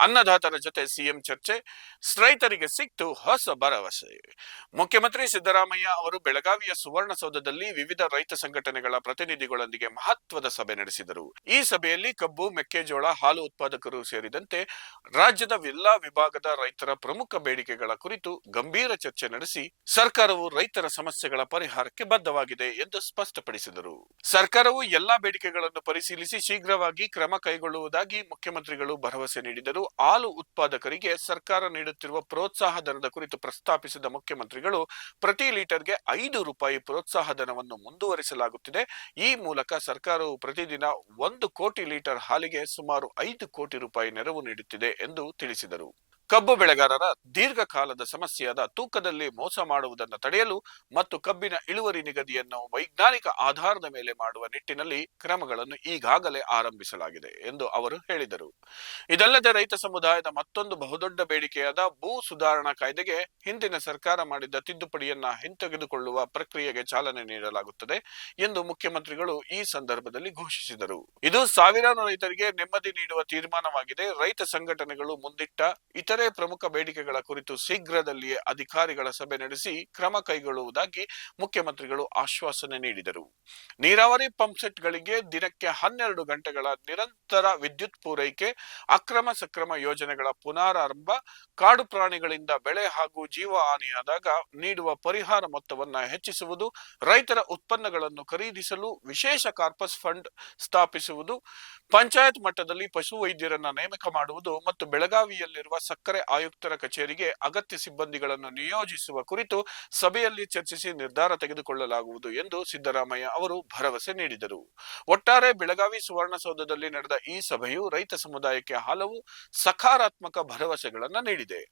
ಅನ್ನದಾತರ ಜೊತೆ ಸಿಎಂ ಚರ್ಚೆ ರೈತರಿಗೆ ಸಿಕ್ತು ಹೊಸ ಭರವಸೆ. ಮುಖ್ಯಮಂತ್ರಿ ಸಿದ್ದರಾಮಯ್ಯ ಅವರು ಬೆಳಗಾವಿಯ ಸುವರ್ಣಸೌಧದಲ್ಲಿ ವಿವಿಧ ರೈತ ಸಂಘಟನೆಗಳ ಪ್ರತಿನಿಧಿಗಳೊಂದಿಗೆ ಮಹತ್ವದ ಸಭೆ ನಡೆಸಿದರು. ಈ ಸಭೆಯಲ್ಲಿ ಕಬ್ಬು, ಮೆಕ್ಕೆಜೋಳ, ಹಾಲು ಉತ್ಪಾದಕರು ಸೇರಿದಂತೆ ರಾಜ್ಯದ ಎಲ್ಲಾ ವಿಭಾಗದ ರೈತರ ಪ್ರಮುಖ ಬೇಡಿಕೆಗಳ ಕುರಿತು ಗಂಭೀರ ಚರ್ಚೆ ನಡೆಸಿ ಸರ್ಕಾರವು ರೈತರ ಸಮಸ್ಯೆಗಳ ಪರಿಹಾರಕ್ಕೆ ಬದ್ಧವಾಗಿದೆ ಎಂದು ಸ್ಪಷ್ಟಪಡಿಸಿದರು. ಸರ್ಕಾರವು ಎಲ್ಲಾ ಬೇಡಿಕೆಗಳನ್ನು ಪರಿಶೀಲಿಸಿ ಶೀಘ್ರವಾಗಿ ಕ್ರಮ ಕೈಗೊಳ್ಳುವುದಾಗಿ ಮುಖ್ಯಮಂತ್ರಿಗಳು ಭರವಸೆ ನೀಡಿದರು. ಹಾಲು ಉತ್ಪಾದಕರಿಗೆ ಸರ್ಕಾರ ನೀಡುತ್ತಿರುವ ಪ್ರೋತ್ಸಾಹ ಧನದ ಕುರಿತು ಪ್ರಸ್ತಾಪಿಸಿದ ಮುಖ್ಯಮಂತ್ರಿಗಳು, ಪ್ರತಿ ಲೀಟರ್ಗೆ ಐದು ರೂಪಾಯಿ ಪ್ರೋತ್ಸಾಹ ಧನವನ್ನು ಮುಂದುವರಿಸಲಾಗುತ್ತಿದೆ. ಈ ಮೂಲಕ ಸರ್ಕಾರವು ಪ್ರತಿದಿನ ಒಂದು ಕೋಟಿ ಲೀಟರ್ ಹಾಲಿಗೆ ಸುಮಾರು ಐದು ಕೋಟಿ ರೂಪಾಯಿ ನೆರವು ನೀಡುತ್ತಿದೆ ಎಂದು ತಿಳಿಸಿದರು. ಕಬ್ಬು ಬೆಳೆಗಾರರ ದೀರ್ಘಕಾಲದ ಸಮಸ್ಯೆಯಾದ ತೂಕದಲ್ಲಿ ಮೋಸ ಮಾಡುವುದನ್ನು ತಡೆಯಲು ಮತ್ತು ಕಬ್ಬಿನ ಇಳುವರಿ ನಿಗದಿಯನ್ನು ವೈಜ್ಞಾನಿಕ ಆಧಾರದ ಮೇಲೆ ಮಾಡುವ ನಿಟ್ಟಿನಲ್ಲಿ ಕ್ರಮಗಳನ್ನು ಈಗಾಗಲೇ ಆರಂಭಿಸಲಾಗಿದೆ ಎಂದು ಅವರು ಹೇಳಿದರು. ಇದಲ್ಲದೆ ರೈತ ಸಮುದಾಯದ ಮತ್ತೊಂದು ಬಹುದೊಡ್ಡ ಬೇಡಿಕೆಯಾದ ಭೂ ಸುಧಾರಣಾ ಕಾಯ್ದೆಗೆ ಹಿಂದಿನ ಸರ್ಕಾರ ಮಾಡಿದ್ದ ತಿದ್ದುಪಡಿಯನ್ನ ಹಿಂತೆಗೆದುಕೊಳ್ಳುವ ಪ್ರಕ್ರಿಯೆಗೆ ಚಾಲನೆ ನೀಡಲಾಗುತ್ತದೆ ಎಂದು ಮುಖ್ಯಮಂತ್ರಿಗಳು ಈ ಸಂದರ್ಭದಲ್ಲಿ ಘೋಷಿಸಿದರು. ಇದು ಸಾವಿರಾರು ರೈತರಿಗೆ ನೆಮ್ಮದಿ ನೀಡುವ ತೀರ್ಮಾನವಾಗಿದೆ. ರೈತ ಸಂಘಟನೆಗಳು ಮುಂದಿಟ್ಟ ಇತರೆ ಪ್ರಮುಖ ಬೇಡಿಕೆಗಳ ಕುರಿತು ಶೀಘ್ರದಲ್ಲಿಯೇ ಅಧಿಕಾರಿಗಳ ಸಭೆ ನಡೆಸಿ ಕ್ರಮ ಕೈಗೊಳ್ಳುವುದಾಗಿ ಮುಖ್ಯಮಂತ್ರಿಗಳು ಆಶ್ವಾಸನೆ ನೀಡಿದರು. ನೀರಾವರಿ ಪಂಪ್ಸೆಟ್ಗಳಿಗೆ ದಿನಕ್ಕೆ ಹನ್ನೆರಡು ಗಂಟೆಗಳ ನಿರಂತರ ವಿದ್ಯುತ್ ಪೂರೈಕೆ, ಅಕ್ರಮ ಸಕ್ರಮ ಯೋಜನೆಗಳ ಪುನರಾರಂಭ, ಕಾಡು ಪ್ರಾಣಿಗಳಿಂದ ಬೆಳೆ ಹಾಗೂ ಜೀವ ಹಾನಿಯಾದಾಗ ನೀಡುವ ಪರಿಹಾರ ಮೊತ್ತವನ್ನು ಹೆಚ್ಚಿಸುವುದು, ರೈತರ ಉತ್ಪನ್ನಗಳನ್ನು ಖರೀದಿಸಲು ವಿಶೇಷ ಕಾರ್ಪಸ್ ಫಂಡ್ ಸ್ಥಾಪಿಸುವುದು, ಪಂಚಾಯತ್ ಮಟ್ಟದಲ್ಲಿ ಪಶು ವೈದ್ಯರನ್ನ ನೇಮಕ ಮಾಡುವುದು ಮತ್ತು ಬೆಳಗಾವಿಯಲ್ಲಿರುವ ಸಕ್ಕರೆ ಆಯುಕ್ತರ ಕಚೇರಿಗೆ ಅಗತ್ಯ ಸಿಬ್ಬಂದಿಗಳನ್ನು ನಿಯೋಜಿಸುವ ಕುರಿತು ಸಭೆಯಲ್ಲಿ ಚರ್ಚಿಸಿ ನಿರ್ಧಾರ ತೆಗೆದುಕೊಳ್ಳಲಾಗುವುದು ಎಂದು ಸಿದ್ದರಾಮಯ್ಯ ಅವರು ಭರವಸೆ ನೀಡಿದರು. ಒಟ್ಟಾರೆ ಬೆಳಗಾವಿ ಸುವರ್ಣಸೌಧದಲ್ಲಿ ನಡೆದ ಈ ಸಭೆಯು ರೈತ ಸಮುದಾಯಕ್ಕೆ ಹಲವು ಸಕಾರಾತ್ಮಕ ಭರವಸೆಗಳನ್ನು ನೀಡಿದೆ.